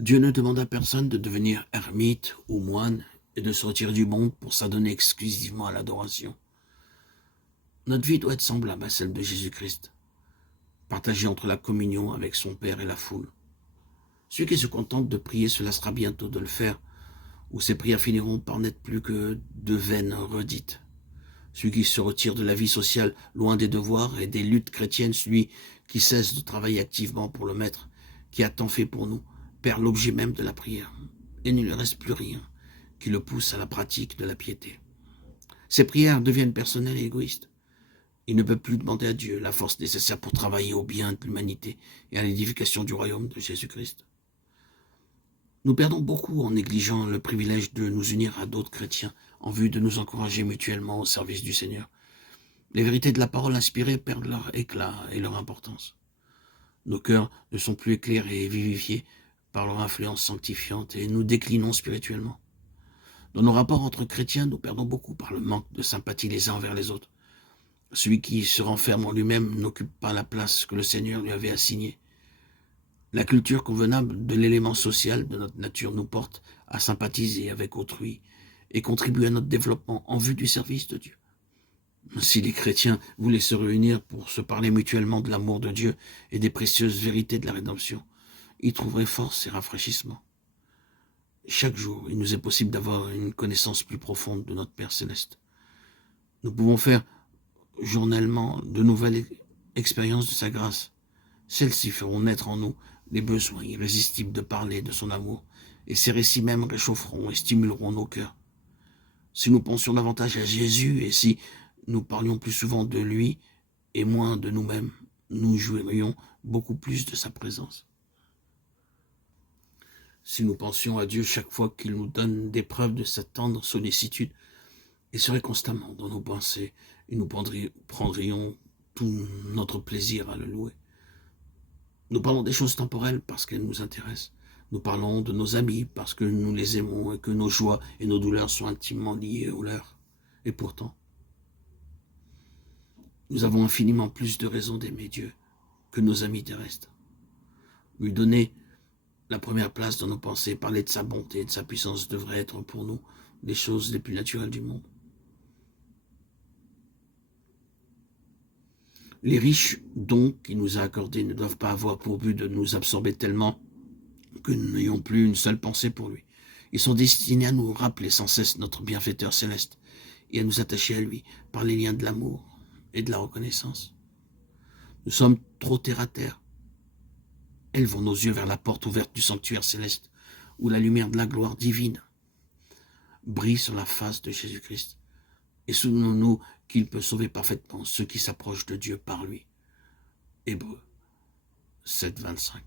Dieu ne demande à personne de devenir ermite ou moine et de se retirer du monde pour s'adonner exclusivement à l'adoration. Notre vie doit être semblable à celle de Jésus-Christ, partagée entre la communion avec son Père et la foule. Celui qui se contente de prier se lassera bientôt de le faire, ou ses prières finiront par n'être plus que de vaines redites. Celui qui se retire de la vie sociale, loin des devoirs et des luttes chrétiennes, celui qui cesse de travailler activement pour le Maître, qui a tant fait pour nous, perd l'objet même de la prière, et il ne lui reste plus rien qui le pousse à la pratique de la piété. Ses prières deviennent personnelles et égoïstes. Il ne peut plus demander à Dieu la force nécessaire pour travailler au bien de l'humanité et à l'édification du royaume de Jésus-Christ. Nous perdons beaucoup en négligeant le privilège de nous unir à d'autres chrétiens en vue de nous encourager mutuellement au service du Seigneur. Les vérités de la parole inspirée perdent leur éclat et leur importance. Nos cœurs ne sont plus éclairés et vivifiés par leur influence sanctifiante et nous déclinons spirituellement. Dans nos rapports entre chrétiens, nous perdons beaucoup par le manque de sympathie les uns envers les autres. Celui qui se renferme en lui-même n'occupe pas la place que le Seigneur lui avait assignée. La culture convenable de l'élément social de notre nature nous porte à sympathiser avec autrui et contribue à notre développement en vue du service de Dieu. Si les chrétiens voulaient se réunir pour se parler mutuellement de l'amour de Dieu et des précieuses vérités de la rédemption, ils trouveraient force et rafraîchissement. Chaque jour, il nous est possible d'avoir une connaissance plus profonde de notre Père Céleste. Nous pouvons faire journellement de nouvelles expériences de sa grâce. Celles-ci feront naître en nous les besoins irrésistibles de parler de son amour, et ces récits même réchaufferont et stimuleront nos cœurs. Si nous pensions davantage à Jésus et si nous parlions plus souvent de lui et moins de nous-mêmes, nous jouirions beaucoup plus de sa présence. Si nous pensions à Dieu chaque fois qu'il nous donne des preuves de sa tendre sollicitude, il serait constamment dans nos pensées et nous prendrions tout notre plaisir à le louer. Nous parlons des choses temporelles parce qu'elles nous intéressent. Nous parlons de nos amis parce que nous les aimons et que nos joies et nos douleurs sont intimement liées aux leurs. Et pourtant, nous avons infiniment plus de raisons d'aimer Dieu que nos amis terrestres. Lui donner la première place dans nos pensées, parler de sa bonté et de sa puissance devrait être pour nous les choses les plus naturelles du monde. Les riches dons qu'il nous a accordés ne doivent pas avoir pour but de nous absorber tellement que nous n'ayons plus une seule pensée pour lui. Ils sont destinés à nous rappeler sans cesse notre bienfaiteur céleste et à nous attacher à lui par les liens de l'amour et de la reconnaissance. Nous sommes trop terre à terre. Élevons nos yeux vers la porte ouverte du sanctuaire céleste où la lumière de la gloire divine brille sur la face de Jésus-Christ. Et souvenons-nous qu'il peut sauver parfaitement ceux qui s'approchent de Dieu par lui. Hébreux 7, 25.